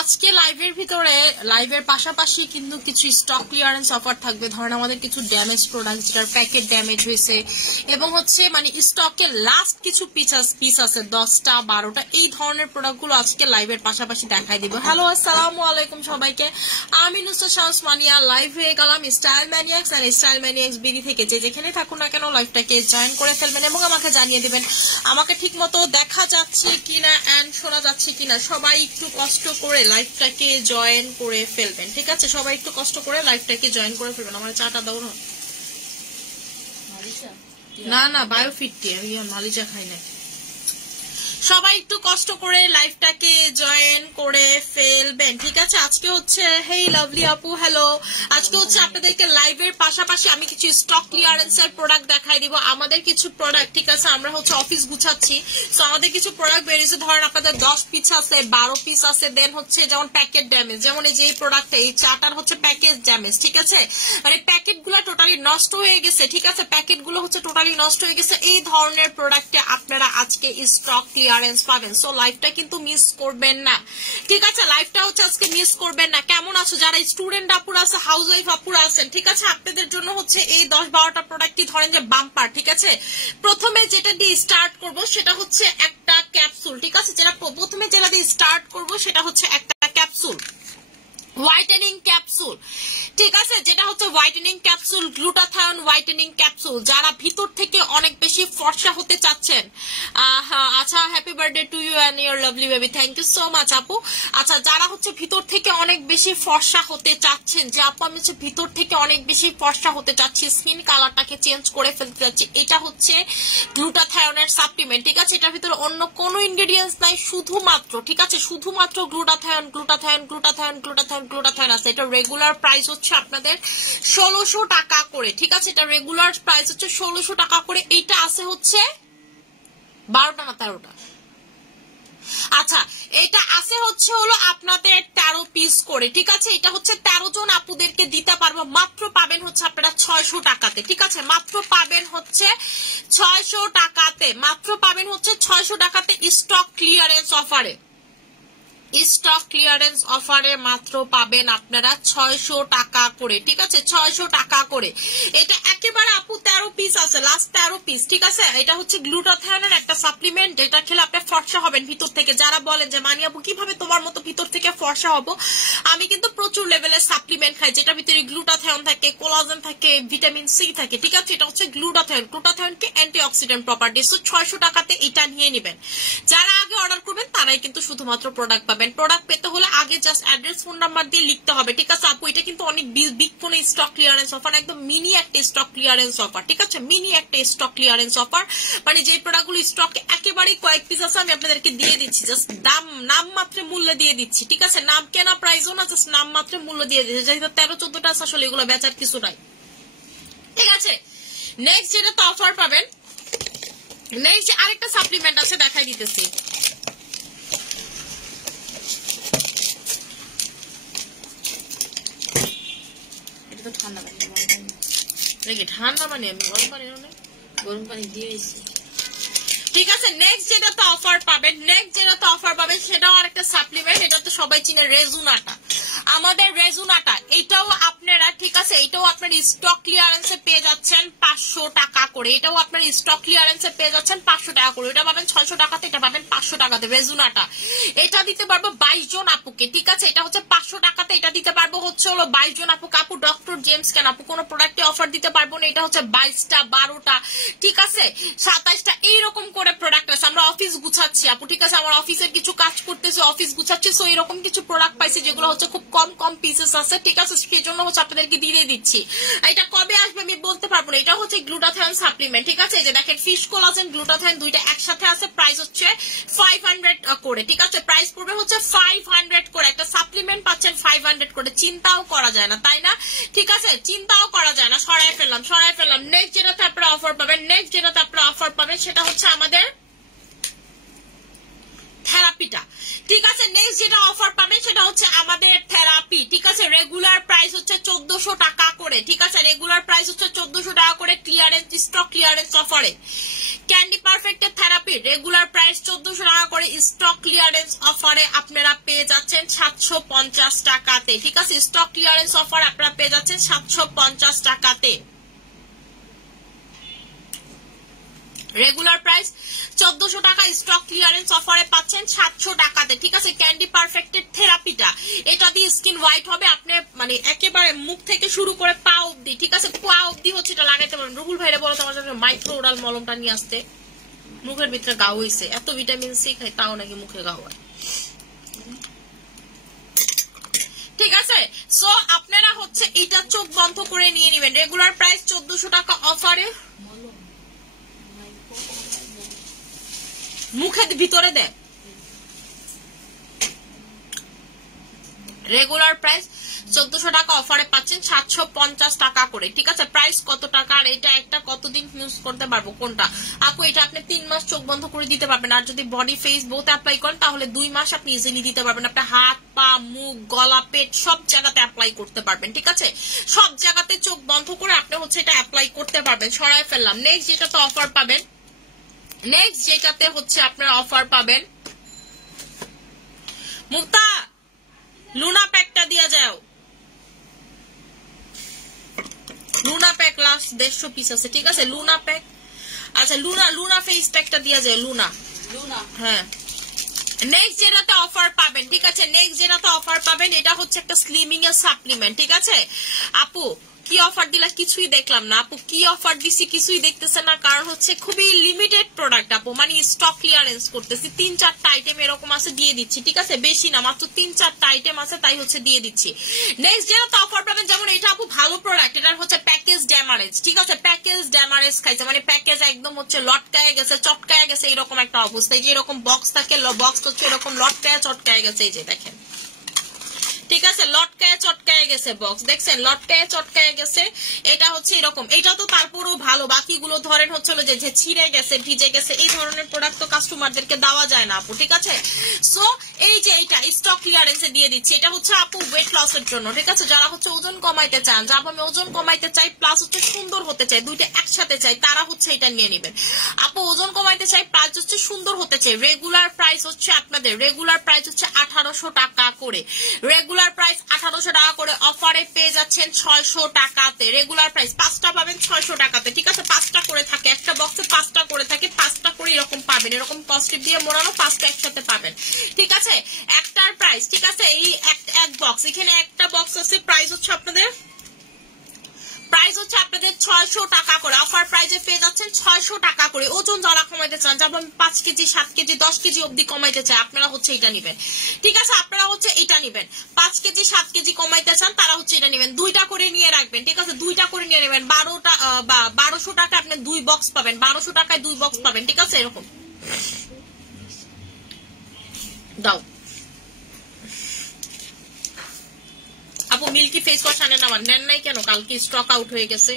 আজকে লাইভের ভিতরে লাইভের পাশাপাশি কিন্তু কিছু স্টক ক্লিয়ারেন্স অফার থাকবে। ধরেন আমাদের কিছু ড্যামেজ প্রোডাক্ট যেটার প্যাকেট ড্যামেজ হয়েছে এবং হচ্ছে মানে স্টকে লাস্ট কিছু পিস আছে 10টা 12টা, এই ধরনের প্রোডাক্টগুলো আজকে লাইভের পাশাপাশি দেখাই দিব। হ্যালো আসসালামু আলাইকুম সবাইকে, আমি নুসরাত শামস মানিয়া লাইভ হয়ে গেলাম স্টাইল ম্যানিয়াক্স আর স্টাইল ম্যানিয়াক্স বিডি থেকে। যে যেখানে থাকুন না কেন লাইভটাকে জয়েন করে ফেলবেন এবং আমাকে জানিয়ে দিবেন আমাকে ঠিক মতো দেখা যাচ্ছে কিনা এন্ড শোনা যাচ্ছে কিনা। সবাই একটু কষ্ট করে লাইভটাকে জয়েন করে ফেলবেন, ঠিক আছে? সবাই একটু কষ্ট করে লাইভটাকে জয়েন করে ফেলবেন। আমার চাটা দাও না। না বায়োফিটটি, আমি মালিচা খাই না। সবাই একটু কষ্ট করে লাইভটাকে জয়েন করে ফেলবেন, ঠিক আছে? আজকে হচ্ছে হেই লাভলি আপু হ্যালো, আজকে হচ্ছে আপনাদেরকে লাইভের পাশাপাশি আমি কিছু স্টক ক্লিয়ারেন্সের প্রোডাক্ট দেখাই দিব। আমাদের কিছু প্রোডাক্ট, ঠিক আছে, আমরা হচ্ছে অফিস গুছাচ্ছি, তো আমাদের কিছু প্রোডাক্ট বেরিয়েছে। ধরেন আপনাদের 10 পিস আছে, 12 পিস আছে, দেন হচ্ছে যেমন প্যাকেট ড্যামেজ, যেমন এই যে প্রোডাক্টটা এই চাটার হচ্ছে প্যাকেজ ড্যামেজ, ঠিক আছে? মানে প্যাকেট গুলো টোটালি নষ্ট হয়ে গেছে, ঠিক আছে? প্যাকেট গুলো হচ্ছে টোটালি নষ্ট হয়ে গেছে। এই ধরনের প্রোডাক্টে আপনারা আজকে স্টক ক্লিয়ারেন্স পাবেন, সো লাইভটা কিন্তু মিস করবেন না, ঠিক আছে? লাইভটা হচ্ছে আজকে মিস করবেন না। কেমন আছো যারা স্টুডেন্ট আপুরা আছে, হাউস ওয়াইফ আপুরা আছেন, ঠিক আছে? আপনাদের জন্য হচ্ছে এই 10-12টা প্রোডাক্টই ধরেন যে বাম্পার, ঠিক আছে? প্রথমে যেটা দিয়ে স্টার্ট করব সেটা হচ্ছে একটা ক্যাপসুল, ঠিক আছে? প্রথমে যেটা দিয়ে স্টার্ট করব সেটা হচ্ছে একটা ক্যাপসুল, হোয়াইটেনিং ক্যাপসুল, ঠিক আছে? যেটা হচ্ছে whitening capsule, glutathione whitening capsule. যারা ভিতর থেকে অনেক বেশি ফর্সা হতে চাচ্ছেন, আচ্ছা happy birthday to you and your lovely baby, thank you so much আপু। আচ্ছা যারা হচ্ছে ভিতর থেকে অনেক বেশি ফর্সা হতে চাচ্ছেন, যে আপু আমি হচ্ছে ভিতর থেকে অনেক বেশি ফর্সা হতে চাচ্ছি, স্কিন কালারটাকে চেঞ্জ করে ফেলতে চাচ্ছি, এটা হচ্ছে গ্লুটাথায়নের সাপ্লিমেন্ট, ঠিক আছে? এটার ভিতরে অন্য কোনো ইনগ্রেডিয়েন্টস নাই, শুধুমাত্র, ঠিক আছে, শুধুমাত্র glutathione glutathione glutathione glutathione glutathione আছে। এটা রেগুলার প্রাইস হচ্ছে আপনাদের 1600 টাকা করে, ঠিক আছে? এটা রেগুলার প্রাইস হচ্ছে 1600 টাকা করে। এইটা আছে হচ্ছে 12টা না 13টা, আচ্ছা এটা আছে হচ্ছে হলো আপনাদের 13 পিস করে, ঠিক আছে? এটা হচ্ছে 13 জন আপুদেরকে দিতে পারবো, মাত্র পাবেন হচ্ছে আপনারা 600 টাকাতে, ঠিক আছে? মাত্র পাবেন হচ্ছে 600 টাকাতে, মাত্র পাবেন হচ্ছে 600 টাকাতে স্টক ক্লিয়ারেন্স অফারে। স্টক ক্লিয়ারেন্স অফারে মাত্র পাবেন আপনারা 600 টাকা করে, ঠিক আছে? 600 টাকা করে। এটা একেবারে আপু 13 পিস আছে, লাস্ট 13 পিস, ঠিক আছে? এটা হচ্ছে গ্লুটাথায়নের একটা সাপ্লিমেন্ট, যেটা খেলে আপনি ফর্সা হবেন ভিতর থেকে। যারা বলেন যে মানি আপু কিভাবে তোমার মতো ভিতর থেকে ফর্সা হবো, আমি কিন্তু প্রচুর লেভেলের সাপ্লিমেন্ট খাই, যেটা ভিতরে গ্লুটাথায়ন থাকে, কোলাজেন থাকে, ভিটামিন সি থাকে, ঠিক আছে? এটা হচ্ছে গ্লুটাথায়ন, গ্লুটাথায়নকে অ্যান্টিঅক্সিডেন্ট প্রপার্টি। সো 600 টাকাতে এটা নিয়ে নেবেন। যারা আগে অর্ডার করবেন তারাই কিন্তু শুধুমাত্র প্রোডাক্ট পাবেন। প্রোডাক্ট পেতে হলে আগে জাস্ট অ্যাড্রেস ফোন নাম্বার দিয়ে লিখতে হবে, ঠিক আছে আপু? এটা কিন্তু অনেক বিগ কোন স্টক ক্লিয়ারেন্স অফার, একদম মিনি একটা স্টক ক্লিয়ারেন্স অফার, ঠিক আছে? মিনি একটা স্টক ক্লিয়ারেন্স অফার, মানে যে প্রোডাক্টগুলো স্টকে একেবারে কয়েক পিস আছে আমি আপনাদেরকে দিয়ে দিচ্ছি, জাস্ট নাম মাত্র মূল্য দিয়ে দিচ্ছি, ঠিক আছে? নাম কেনা প্রাইসও না, জাস্ট নাম মাত্র মূল্য দিয়ে দিচ্ছি। যেহেতু 13-14টা আছে, আসলে এগুলো বেচার কিছু নাই, ঠিক আছে? নেক্সট যেটা তো অফার পাবেন, নেক্সট আরেকটা সাপ্লিমেন্ট আছে দেখাই দিতেছি। ঠান্ডা পানি, ঠান্ডা পানি আমি গরম পানি দিয়েছি, ঠিক আছে? নেক্সট যেটা তো অফার পাবেন, সেটাও আরেকটা সাপ্লিমেন্ট। এটা তো সবাই চিনে, রেজুনাটা, আমাদের রেজুনাটা। এটাও আপনারা, ঠিক আছে, এটাও আপনার স্টক ক্লিয়ারেন্সে পেয়ে যাচ্ছেন 500 টাকা করে। এটাও আপনার স্টক ক্লিয়ারেন্সে পেয়ে যাচ্ছেন 500 টাকা করে। এটা পাবেন 600 টাকাতে, এটা পাবেন 500 টাকাতে। রেজুনাটা এটা দিতে পারবো 22 জন আপুকে, ঠিক আছে? এটা হচ্ছে 500 টাকাতে, এটা দিতে পারবো হচ্ছে হলো 22 জন আপুকে। আপু ডক্টর জেমস কেন আপু কোনো প্রোডাক্টে অফার দিতে পারবো না? এটা হচ্ছে 22টা 12টা, ঠিক আছে, 27টা এইরকম করে প্রোডাক্ট আছে। আমরা অফিস গুছাচ্ছি আপু, ঠিক আছে? আমার অফিসের কিছু কাজ করতেছি, অফিস গুছাচ্ছি, সো এরকম কিছু প্রোডাক্ট পাইছি যেগুলো হচ্ছে খুব কম পিসেস আছে, ঠিক আছে? সেই জন্য হচ্ছে আপনাদেরকে দিয়ে দিচ্ছি। এটা কবে আসবে আমি বলতে পারবো না। এটা হচ্ছে গ্লুটাথায়ন সাপ্লিমেন্ট, ঠিক আছে? এই যে দেখেন ফিশ কোলাজেন গ্লুটাথায়ন দুইটা একসাথে আছে, প্রাইস হচ্ছে 500 করে, ঠিক আছে? প্রাইস পড়বে হচ্ছে 500 করে। একটা সাপ্লিমেন্ট পাচ্ছেন 500 করে, চিন্তাও করা যায় না, তাই না? ঠিক আছে, চিন্তাও করা যায় না। সরাই ফেললাম। নেক্সট যেটাতে আপনারা অফার পাবেন, সেটা হচ্ছে আমাদের থেরাপিটা, ঠিক আছে? নেক্সট যেটা অফার পাবেন সেটা হচ্ছে আমাদের থেরাপি, ঠিক আছে? রেগুলার প্রাইস হচ্ছে 1400 টাকা করে, ঠিক আছে? রেগুলার প্রাইস হচ্ছে 1400 টাকা করে, ক্লিয়ারেন্স স্টক ক্লিয়ারেন্স অফারে। ক্যান্ডি পারফেক্টের থেরাপি রেগুলার প্রাইস 1400 টাকা করে, স্টক ক্লিয়ারেন্স অফারে আপনারা পেয়ে যাচ্ছেন 750 টাকাতে। ঠিক আছে, স্টক ক্লিয়ারেন্স অফার আপনারা পেয়ে যাচ্ছেন 750 টাকাতে। রেগুলার প্রাইস 1400 টাকা, স্টক ক্লিয়ারেন্স অফারে পাচ্ছেন 700 টাকাতে। ঠিক আছে, ক্যান্ডি পারফেক্টের থেরাপিটা, এটা দিয়ে স্কিন হোয়াইট হবে। আপনি মানে একেবারে মুখ থেকে শুরু করে পা অব্দি, ঠিক আছে, পা অব্দি হচ্ছে এটা লাগাইতে পারেন। রুহুল ভাইরা বলো তোমার জন্য মাইক্রো ওরাল মলমটা নিয়ে আসতে। মুখের ভিতরে গাও হয়েছে, এত ভিটামিন সি খাই তাও নাকি মুখে গাও হয়। ঠিক আছে, সো আপনারা হচ্ছে এটা চোখ বন্ধ করে নিয়ে নেবেন। রেগুলার প্রাইস 1400 টাকা অফারে, মুখের ভিতরে দেয়। রেগুলার প্রাইস 1400 টাকা অফারে পাচ্ছেন 750 টাকা করে। ঠিক আছে, প্রাইস কত টাকা? আর এটা একটা কতদিন ইউজ করতে পারবো কোনটা আপু? এটা আপনি 3 মাস চোখ বন্ধ করে দিতে পারবেন। আর যদি বডি ফেস বোথ অ্যাপ্লাই করেন তাহলে 2 মাস আপনি ইজিলি দিতে পারবেন। আপনার হাত, পা, মুখ, গলা, পেট সব জায়গাতে অ্যাপ্লাই করতে পারবেন। ঠিক আছে, সব জায়গাতে চোখ বন্ধ করে আপনি হচ্ছে এটা অ্যাপ্লাই করতে পারবেন। সরাই ফেললাম। নেক্সট যেটাতে অফার পাবেন, নেক্সট যেটাতে হচ্ছে আপনার অফার পাবেন, মুক্তা লুনা প্যাকটা দিয়ে যাও। লুনা প্যাক লাস্ট 150 পিস আছে। ঠিক আছে, লুনা প্যাক, আচ্ছা লুনা ফেস প্যাকটা দিয়ে যায়। লুনা, হ্যাঁ। নেক্সট যেটাতে অফার পাবেন, ঠিক আছে, নেক্সট যেটাতে অফার পাবেন এটা হচ্ছে একটা স্লিমিং এর সাপ্লিমেন্ট। ঠিক আছে আপু, কি অফার দিলা কিছুই দেখলাম না আপু। কি অফার দিছি কিছুই দেখতেছেন না, কারণ হচ্ছে খুবই লিমিটেড প্রোডাক্ট আপু, মানে স্টক ক্লিয়ারেন্স করতেছি। 3-4টা আইটেম এরকম আছে, দিয়ে দিচ্ছি। ঠিক আছে, বেশি না, মাত্র 3-4টা আইটেম আছে, তাই হচ্ছে দিয়ে দিচ্ছি। নেক্সট যেটা অফার পাবেন, যেমন এটা আপু ভালো প্রোডাক্ট, এটার হচ্ছে প্যাকেজ ড্যামারেজ। ঠিক আছে, প্যাকেজ ড্যামারেজ খাইছে, মানে প্যাকেজ একদম হচ্ছে লটকায় গেছে, চটকায় গেছে, এরকম একটা অবস্থা। এই যে এরকম বক্স থাকে, বক্স হচ্ছে এরকম লটকায় চটকায় গেছে, এই যে দেখেন। ঠিক আছে, লটকায় চটকায় গেছে বক্স, দেখছেন, লটকায় চটকায় গেছে। এটা হচ্ছে এরকম, এটা তো তারপরেও ভালো। বাকিগুলো ধরেন হচ্ছে যে ছিঁড়ে গেছে, ভিজে গেছে, এই ধরনের প্রোডাক্ট তো কাস্টমারদেরকে দেওয়া যায় না আপু। ঠিক আছে, সো এই যে এটা স্টক ক্লিয়ারেন্সে দিয়ে দিচ্ছি। এটা হচ্ছে আপু ওয়েট লসের জন্য। ঠিক আছে, যারা হচ্ছে ওজন কমাইতে চান, যা আমি ওজন কমাইতে চাই প্লাস হচ্ছে সুন্দর হতে চাই, দুইটা একসাথে চাই, তারা হচ্ছে এটা নিয়ে নেবেন আপু। ওজন কমাইতে চাই প্লাস হচ্ছে সুন্দর হতে চাই। রেগুলার প্রাইস হচ্ছে আপনাদের, রেগুলার প্রাইস হচ্ছে 1800 টাকা করে। রেগুলার প্রাইস 1800 টাকা করে, অফারে পেয়ে যাচ্ছেন 600 টাকাতে। রেগুলার প্রাইস 5টা পাবেন 600 টাকাতে। ঠিক আছে, 5টা করে থাকে, একটা বক্সে 5টা করে থাকে, 5টা করে এরকম পাবেন, এরকম পজিটিভ দিয়ে মোড়ানো 5টা একসাথে পাবেন। ঠিক আছে, একটার প্রাইস, ঠিক আছে, এই এক বক্স, এখানে একটা বক্স আছে, প্রাইস হচ্ছে আপনাদের 600 টাকা করে। অফার প্রাইসে পেয়ে যাচ্ছেন 600 টাকা করে। ওজন যারা কমাইতে চান, যেমন 5 কেজি 7 কেজি 10 কেজি অব্দি কমাইতে চায়, আপনারা হচ্ছে এটা নিবেন। ঠিক আছে, আপনারা হচ্ছে এটা নিবেন। 5 কেজি 7 কেজি কমাইতে চান, তারা হচ্ছে এটা নিবেন। 2টা করে নিয়ে রাখবেন। ঠিক আছে, 2টা করে নিয়ে নেবেন। 1200 টাকা আপনি 2 বক্স পাবেন, 1200 টাকায় 2 বক্স পাবেন। ঠিক আছে, এরকম দাও আপু। মিল্কি ফেস ওয়াশ আনেন, আমার নেন নাই কেন? কালকে স্টক আউট হয়ে গেছে।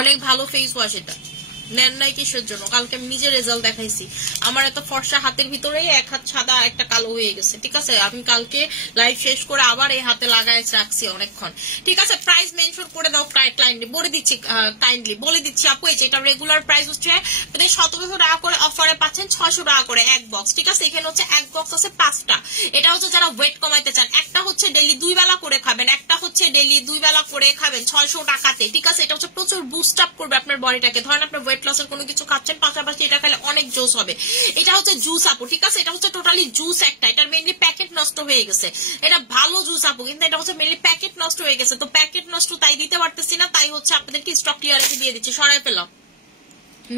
অনেক ভালো ফেস ওয়াশ, এটা নেন নাই কিসের জন্য? কালকে আমি নিজে রেজাল্ট দেখাইছি। আমার এত ফর্সা হাতের ভিতরেই এক হাত সাদা একটা কালো হয়ে গেছে। ঠিক আছে, আমি কালকে লাইভ শেষ করে আবার এই হাতে লাগাই রাখছি অনেকক্ষণ। ঠিক আছে, প্রাইস মেনশন করে দাও কাইন্ডলি, বলে দিচ্ছি, কাইন্ডলি বলে দিচ্ছি আপু। এই যে এটা রেগুলার প্রাইস হচ্ছে 1700 টাকা করে, অফারে পাচ্ছেন 600 টাকা করে এক বক্স। ঠিক আছে, এখানে হচ্ছে এক বক্স আছে 5টা। এটা হচ্ছে যারা ওয়েট কমাইতে চান, একটা হচ্ছে ডেইলি 2 বেলা করে খাবেন, একটা হচ্ছে ডেইলি 2 বেলা করে খাবেন 600 টাকাতে। ঠিক আছে, এটা হচ্ছে প্রচুর বুস্ট আপ করবে আপনার বডিটাকে। ধরেন আপনার ওয়েট লসের কোনো কিছু খাচ্ছেন, পাশাপাশি এটা খেলে অনেক জোস হবে। এটা হচ্ছে জুস আপু। ঠিক আছে, এটা হচ্ছে টোটালি জুস একটা, এটার মেইনলি প্যাকেট নষ্ট হয়ে গেছে। এটা ভালো জুস আপু, কিন্তু এটা হচ্ছে মেইনলি প্যাকেট নষ্ট হয়ে গেছে। তো প্যাকেট নষ্ট তাই দিতে পারতেছি না, তাই হচ্ছে আপনাদেরকে স্টক ক্লিয়ারেন্সে দিয়ে দিচ্ছি। সরাই পেলাম।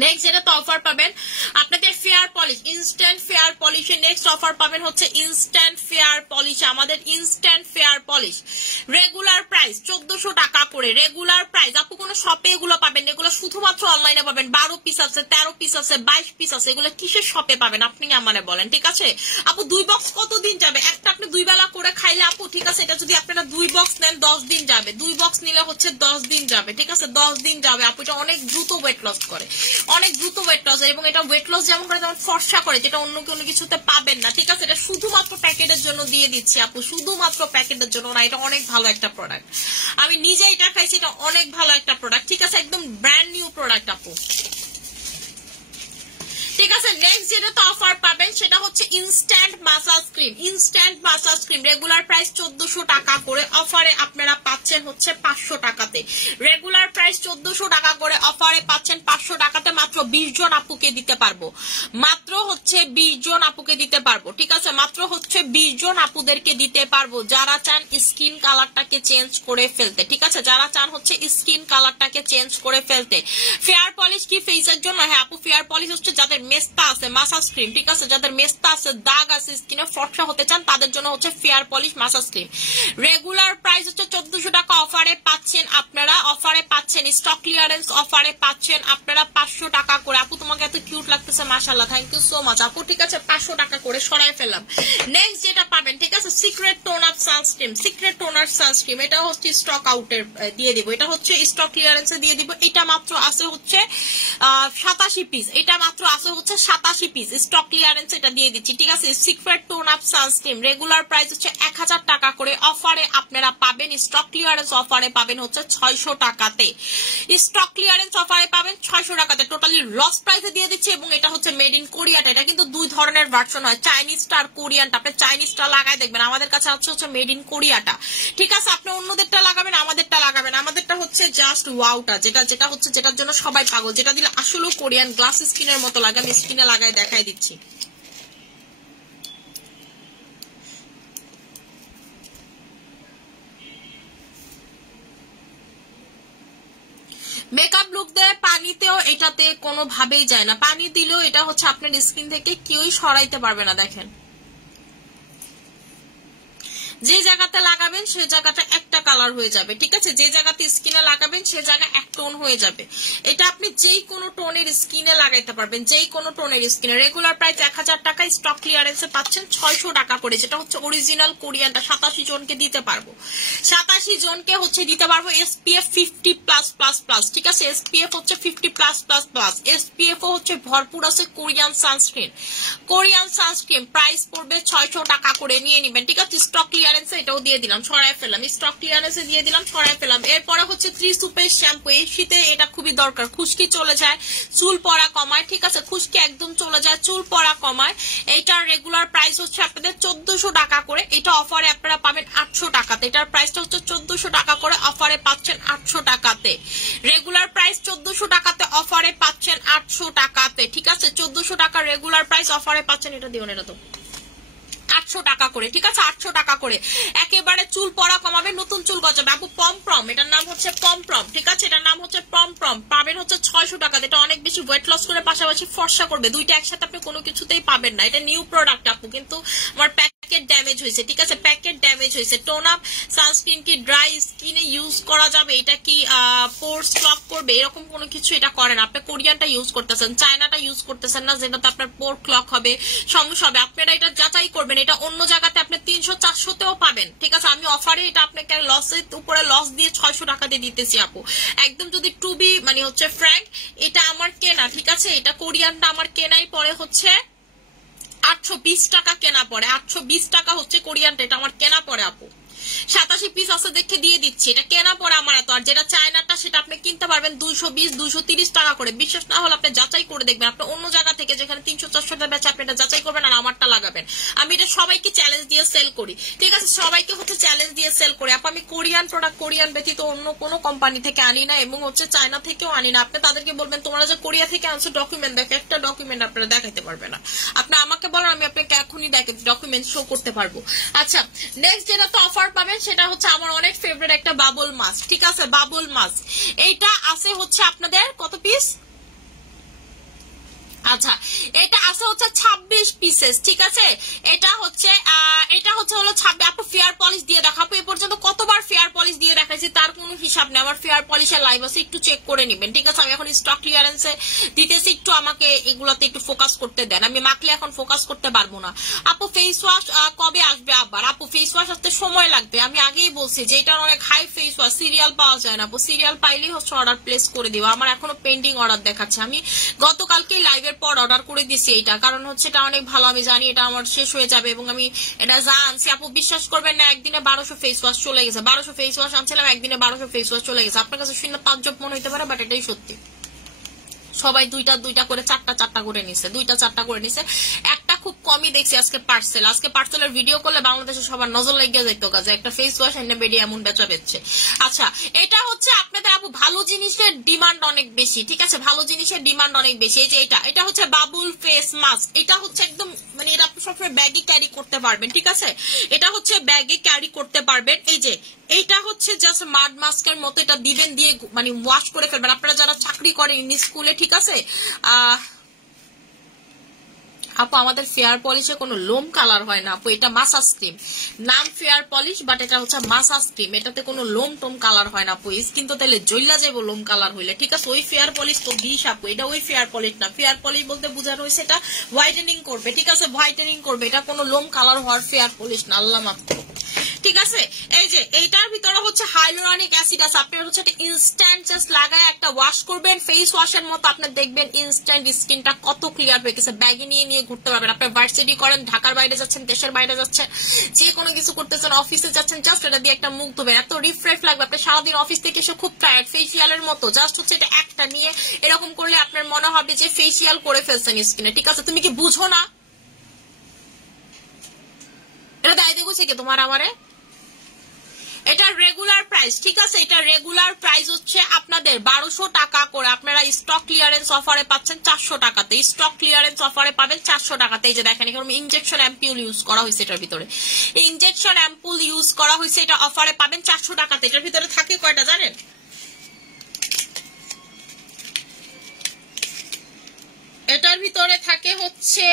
নেক্সট যেটা তো অফার পাবেন আপনাদের ফেয়ার পলিশ, ইনস্ট্যান্ট ফেয়ার পলিশে নেক্সট অফার পাবেন হচ্ছে ইনস্ট্যান্ট ফেয়ার পলিশ। আমাদের instant fair polish regular price 1400 টাকা করে। রেগুলার প্রাইস আপু, কোনো শপে এগুলো পাবেন, এগুলো শুধুমাত্র অনলাইনে পাবেন। 12 পিস আছে, 13 পিস আছে, 22 পিস আছে, এগুলো কিসের শপে পাবেন আপনি আমারে বলেন। ঠিক আছে আপু, 2 বক্স কতদিন যাবে? একটা আপনি 2 বেলা করে খাইলে আপু, ঠিক আছে, এটা যদি আপনারা 2 বক্স নেন 10 দিন যাবে। 2 বক্স নিলে হচ্ছে 10 দিন যাবে। ঠিক আছে, 10 দিন যাবে আপু। এটা অনেক দ্রুত ওয়েট লস করে, অনেক দ্রুত ওয়েট লস, এবং এটা ওয়েট লস যেমন করে তেমন ফর্সা করে, যেটা অন্য কোনো কিছুতে পাবেন না। ঠিক আছে, এটা শুধুমাত্র প্যাকেটের জন্য দিয়ে দিচ্ছি আপু, শুধুমাত্র প্যাকেটের জন্য না। এটা অনেক ভালো একটা প্রোডাক্ট, আমি নিজে এটা খাইছি, এটা অনেক ভালো একটা প্রোডাক্ট। ঠিক আছে, একদম ব্র্যান্ড নিউ প্রোডাক্ট আপু। ঠিক আছে। নেক্সট যেটা তো অফার পাবেন সেটা হচ্ছে instant massage cream. Instant massage cream regular price 1400 টাকা করে, অফারে আপনারা পাচ্ছেন হচ্ছে 500 টাকাতে। রেগুলার প্রাইস 1400 টাকা করে, অফারে পাচ্ছেন 500 টাকাতে। মাত্র 20 জন আপুকে দিতে পারবো, মাত্র হচ্ছে 20 জন আপুকে দিতে পারবো। ঠিক আছে, মাত্র হচ্ছে 20 জন আপুদেরকে দিতে পারবো যারা চান স্কিন কালারটাকে চেঞ্জ করে ফেলতে। ঠিক আছে, যারা চান হচ্ছে স্কিন কালারটাকে চেঞ্জ করে ফেলতে। ফেয়ার পলিশ কি ফেসের জন্য? হ্যাঁ আপু, ফেয়ার পলিশ হচ্ছে যাদের মেস্তা আছে, মাসাজ ক্রিম। ঠিক আছে, যাদের মেস্তা আছে, দাগ আছে, স্কিনে ফর্সা হতে চান তাদের জন্য হচ্ছে fair polish massage cream. Regular price হচ্ছে 1400 টাকা, অফারে পাচ্ছেন আপনারা, অফারে পাচ্ছেন স্টক ক্লিয়ারেন্স অফারে পাচ্ছেন আপনারা 500 টাকা করে। আপু তোমাকে এত কিউট লাগতেছে, মাশাআল্লাহ, থ্যাংক ইউ সো মাচ আপু। ঠিক আছে, 500 টাকা করে সরাই ফেললাম। নেক্সট যেটা পাবেন, ঠিক আছে, secret tone up sunscreen. Secret toner sunscreen, এটা হচ্ছে স্টক আউটের দিয়ে দিব, এটা হচ্ছে স্টক ক্লিয়ারেন্সে দিয়ে দিব। এটা মাত্র আছে হচ্ছে 87 পিস, এটা মাত্র আছে হচ্ছে 87 পিস, স্টক ক্লিয়ারেন্স এটা দিয়ে দিচ্ছি। ঠিক আছে, secret tone up sunscreen regular price হচ্ছে 1000 টাকা করে, অফারে আপনারা পাবেন, স্টক ক্লিয়ারেন্স অফারে পাবেন হচ্ছে 600 টাকাতে। স্টক ক্লিয়ারেন্স অফারে পাবেন 600 টাকাতে, টোটালি লস প্রাইসে দিয়ে দিচ্ছি। এবং এটা হচ্ছে মেড ইন কোরিয়াটা, এটা কিন্তু দুই ধরনের ভার্সন হয়, চাইনিজটা আর কোরিয়ানটা। আপনি চাইনিজটা লাগাই দেখবেন, আমাদের কাছে হচ্ছে মেড ইন কোরিয়াটা। ঠিক আছে, আপনি অন্যদেরটা লাগাবেন, আমাদেরটা লাগাবেন। আমাদেরটা হচ্ছে জাস্ট ওয়াওটা, যেটা হচ্ছে যেটার জন্য সবাই পাগল, যেটা দিলে আসলে কোরিয়ান গ্লাস স্কিনের মতো লাগে। আমি স্কিনে লাগাই দেখাই দিচ্ছি। মেকআপ লুক দেয় পানিতেও, এটাতে কোনোভাবেই যায় না, পানি দিলেও এটা হচ্ছে আপনার স্কিন থেকে কেউই সরাইতে পারবে না। দেখেন, যে জায়গাতে লাগাবেন সেই জায়গাটা একটা কালার হয়ে যাবে। ঠিক আছে, যে জায়গাতে স্কিনে লাগাবেন সে জায়গা এক টোন হয়ে যাবে। এটা আপনি যেই কোনো টোনের স্কিনে লাগাইতে পারবেন, যেই কোনো টোনের স্কিনে। রেগুলার প্রাইস 1000 টাকা, স্টক ক্লিয়ারেন্সে পাচ্ছেন 600 টাকা করে, যেটা হচ্ছে অরিজিনাল কোরিয়ানটা। 87 জনকে দিতে পারবো, 87 জনকে হচ্ছে দিতে পারবো। SPF 50+++, ঠিক আছে, SPF হচ্ছে 50+++, SPF হচ্ছে ভরপুর আছে। Korean sunscreen, Korean sunscreen price পড়বে 600 টাকা করে, নিয়ে নেবেন। ঠিক আছে, স্টক ক্লিয়ারেন্সে এটাও দিয়ে দিলাম, ছড়ায় ফেলাম, স্টক ক্লিয়ারেন্সে দিয়ে দিলাম, ছড়ায় ফেলাম। এরপরে হচ্ছে 3 সুপের শ্যাম্পু, এই শীতে এটা খুবই দরকার, খুশকি চলে যায়, চুল পড়া কমায়। ঠিক আছে, খুশকি একদম চলে যায়, চুল পড়া কমায়। এইটার রেগুলার প্রাইস হচ্ছে আপনাদের 1400 টাকা করে, এটা অফারে আপনারা পাবেন 800 টাকাতে। এটার প্রাইসটা হচ্ছে 1400 টাকা করে, অফারে পাচ্ছেন 800 টাকাতে। রেগুলার প্রাইস 1400 টাকাতে, অফারে পাচ্ছেন 800 টাকাতে। ঠিক আছে, 1400 টাকা রেগুলার প্রাইস, অফারে পাচ্ছেন, এটা দিও না, এটা তো 800 টাকা করে। ঠিক আছে, 800 টাকা করে, একেবারে চুল পড়া কমাবে, নতুন চুল গজাবে। আপু পমপ্রম, এটার নাম হচ্ছে পমপ্রম। ঠিক আছে, এটার নাম হচ্ছে পমপ্রম, পাবেন হচ্ছে 600 টাকা। এটা অনেক বেশি ওয়েট লস করে পাশাপাশি ফর্সা করবে, দুইটা একসাথে আপনি কোনো কিছুতেই পাবেন না। এটা নিউ প্রোডাক্ট আপু, কিন্তু আমার প্যাকেট ড্যামেজ হয়েছে। ঠিক আছে, প্যাকেট ড্যামেজ হয়েছে। টোন আপ সানস্ক্রিন কি ড্রাই স্কিনে ইউজ করা যাবে? এটা কি পোরস ক্লগ করবে? এরকম কোনো কিছু এটা করে না। আপনি কোরিয়ানটা ইউজ করতেছেন, চায়নাটা ইউজ করতেছেন না, যেটাতে আপনার পোর ক্লগ হবে, সমস্যা হবে। আপনারা এটা যাচাই করবেন, এটা অন্য জায়গাতে আপনি 300-400তেও পাবেন। ঠিক আছে, আমি অফারে এটা আপনাকে লসের উপরে লস দিয়ে 600 টাকা দিয়ে দিতেছি আপু। একদম যদি টু বি মানে হচ্ছে ফ্র্যাঙ্ক, এটা আমার কেনা। ঠিক আছে, এটা কোরিয়ানটা আমার কেনাই পরে হচ্ছে 820 টাকা কেনা পড়ে, 820 টাকা হচ্ছে কোরিয়ানটা, এটা আমার কেনা পড়ে আপু। 87 পিস আছে দেখে দিয়ে দিচ্ছি, এটা কেনা পড়ে আমার এত। আর যেটা চায়নাটা সেটা আপনি কিনতে পারবেন 220-230 টাকা করে। বিশ্বাস না হলে আপনি যাচাই করে দেখবেন, আপনি অন্য জায়গা থেকে যেখানে 300-400 টাকা বেচে আপনি এটা যাচাই করবেন আর আমারটা লাগাবেন। আমি এটা সবাইকে চ্যালেঞ্জ দিয়ে সেল করি। ঠিক আছে, সবাইকে হচ্ছে চ্যালেঞ্জ দিয়ে সেল করি আপু। আমি কোরিয়ান প্রোডাক্ট, কোরিয়ান ব্যতীত অন্য কোনো কোম্পানি থেকে আনি না, এবং হচ্ছে চায়না থেকেও আনি না। আপনি তাদেরকে বলবেন তোমরা যে কোরিয়া থেকে আনছো ডকুমেন্ট দেখে, একটা ডকুমেন্ট আপনারা দেখাইতে পারবে না। আপনি আমাকে বলেন, আমি আপনাকে এখনই ডকুমেন্ট শো করতে পারবো। আচ্ছা, নেক্সট যেটা তো অফার পাবেন সেটা হচ্ছে আমার অনেক ফেভারিট একটা বাবল মাস্ক। ঠিক আছে, বাবল মাস্ক এইটা আছে হচ্ছে আপনাদের কত পিস? আচ্ছা, এটা আছে হচ্ছে 26 পিসেস। ঠিক আছে, এটা হচ্ছে হলো 26। আপু ফেয়ার পলিশ দিয়ে দেখাবো, এ পর্যন্ত কতবার ফেয়ার পলিশ দিয়ে দেখাইছি তার কোনো হিসাব নেই। আমার ফেয়ার পলিশের লাইভ আছে, একটু চেক করে নেবেন। ঠিক আছে, আমি এখন স্টক ক্লিয়ারেন্সে দিতেছি, একটু আমাকে এগুলাতে একটু ফোকাস করতে দেন, আমি মাখলে এখন ফোকাস করতে পারবো না। আপু ফেস ওয়াশ কবে আসবে আবার? আপু ফেস ওয়াশ আসতে সময় লাগবে, আমি আগেই বলছি যে এটা অনেক হাই ফেস ওয়াশ, সিরিয়াল পাওয়া যায় না আপু। সিরিয়াল পাইলেই হচ্ছে অর্ডার প্লেস করে দিও। আমার এখনো পেন্ডিং অর্ডার দেখাচ্ছে, আমি গতকালকেই লাইভের পর অর্ডার করে দিছি এইটা, কারণ হচ্ছে এটা অনেক ভালো, আমি জানি এটা আমার শেষ হয়ে যাবে এবং আমি এটা জানছি। আপু বিশ্বাস করবেন না, একদিনে 1200 ফেস ওয়াশ চলে গেছে। 1200 ফেস ওয়াশ আনছিলাম, একদিনে 1200 ফেস ওয়াশ চলে গেছে। আপনার কাছে শুনে তাজ্জব মনে হইতে পারে, বাট এটাই সত্যি, সবাই দুইটা করে চারটা করে নিছে, 2-4টা করে নিছে। একটা খুব কমই দেখছি আজকে পার্সেলের ভিডিও করলে বাংলাদেশে সবার নজর লেগে যেত কাজে একটা ফেস ওয়াশ এনে বেরিয়ে এমন বেচা বেচছে। আচ্ছা, এটা হচ্ছে আপনাদের আপু ভালো জিনিসের ডিমান্ড অনেক বেশি, ঠিক আছে, ভালো জিনিসের ডিমান্ড অনেক বেশি। এই যে এটা হচ্ছে বাবুল ফেস মাস্ক, এটা হচ্ছে একদম মানে এটা আপনি সবসময় ব্যাগে ক্যারি করতে পারবেন, ঠিক আছে, এটা হচ্ছে ব্যাগে ক্যারি করতে পারবেন। এই যে এইটা হচ্ছে জাস্ট মাড মাস্কের মতো, এটা দিবেন, দিয়ে মানে ওয়াশ করে ফেলবেন। আপনারা যারা চাকরি করেন স্কুলে, ঠিক আছে, আপু আমাদের ফেয়ার পলিশে কোনো লোম কালার হয় না আপু, এটা মাসাজ ক্রিম, নাম ফেয়ার পলিশ বাট এটা হচ্ছে মাসাজ ক্রিম, এটাতে কোনো লোম টোম কালার হয় না আপু, স্কিন তো তাহলে জ্বললা যাবো লোম কালার হইলে, ঠিক আছে। ওই ফেয়ার পলিশ তো বিষ আপু, এটা ওই ফেয়ার পলিশ না। ফেয়ার পলিশ বলতে বোঝানো হয়েছে এটা হোয়াইটেনিং করবে, ঠিক আছে, হোয়াইটেনিং করবে, এটা কোনো লোম কালার হওয়ার ফেয়ার পলিশ না, আল্লাহ মাফ, ঠিক আছে। এই যে এইটার ভিতরে হচ্ছে হাইলোরনিক অ্যাসিড আছে, আপনি হচ্ছে ইনস্ট্যান্ট জাস্ট লাগায় একটা ওয়াশ করবেন, ফেস ওয়াশের মতো আপনি দেখবেন ইনস্ট্যান্ট স্কিনটা কত ক্লিয়ার হয়ে গেছে। ব্যাগে নিয়ে ঘুরতে পারবেন, আপনি ভার্সিটি করেন, ঢাকার বাইরে যাচ্ছেন, দেশের বাইরে যাচ্ছেন, যে কোনো কিছু করতেছেন, অফিসে যাচ্ছেন, জাস্ট এটা দিয়ে একটা মুখ ধোবেন, এত রিফ্রেশ লাগবে। আপনি সারাদিন অফিস থেকে এসে খুব টায়ার্ড, ফেসিয়ালের মতো জাস্ট হচ্ছে এটা একটা নিয়ে এরকম করলে আপনার মনে হবে যে ফেসিয়াল করে ফেলছেন স্কিনে, ঠিক আছে। তুমি কি বুঝো না? এটা দায় দেখো কি তোমার আমারে, এটা রেগুলার প্রাইস, ঠিক আছে, এটা রেগুলার প্রাইস হচ্ছে আপনাদের 1200 টাকা করে, আপনারা স্টক ক্লিয়ারেন্স অফারে পাচ্ছেন 400 টাকাতে, স্টক ক্লিয়ারেন্স অফারে পাবেন 400 টাকাতে। এই যে দেখেন এখানে ইনজেকশন অ্যাম্পুল ইউজ করা হয়েছে, এটার ভিতরে ইনজেকশন অ্যাম্পুল ইউজ করা হয়েছে, এটা অফারে পাবেন 400 টাকাতে। এটার ভিতরে থাকে কয়টা জানেন? এটার ভিতরে থাকে হচ্ছে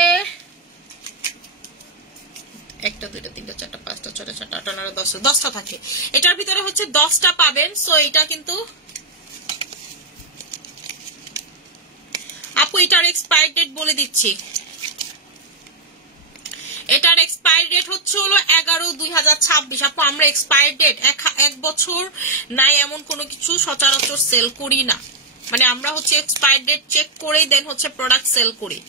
1 2 3 4 5 6 7 8 9 10 10টা থাকে, এটার ভিতরে হচ্ছে 10টা পাবেন। সো এটা কিন্তু আপু এটার এক্সপায়ার ডেট বলে দিচ্ছি, এটার এক্সপায়ার ডেট হচ্ছে হলো 11/2026। আপু আমরা এক্সপায়ার ডেট 1 বছর নাই এমন কোনো কিছু সচরাচর সেল করি না, মানে আমরা হচ্ছে এক্সপায়ার ডেট চেক করেই দেন হচ্ছে প্রোডাক্ট সেল করি,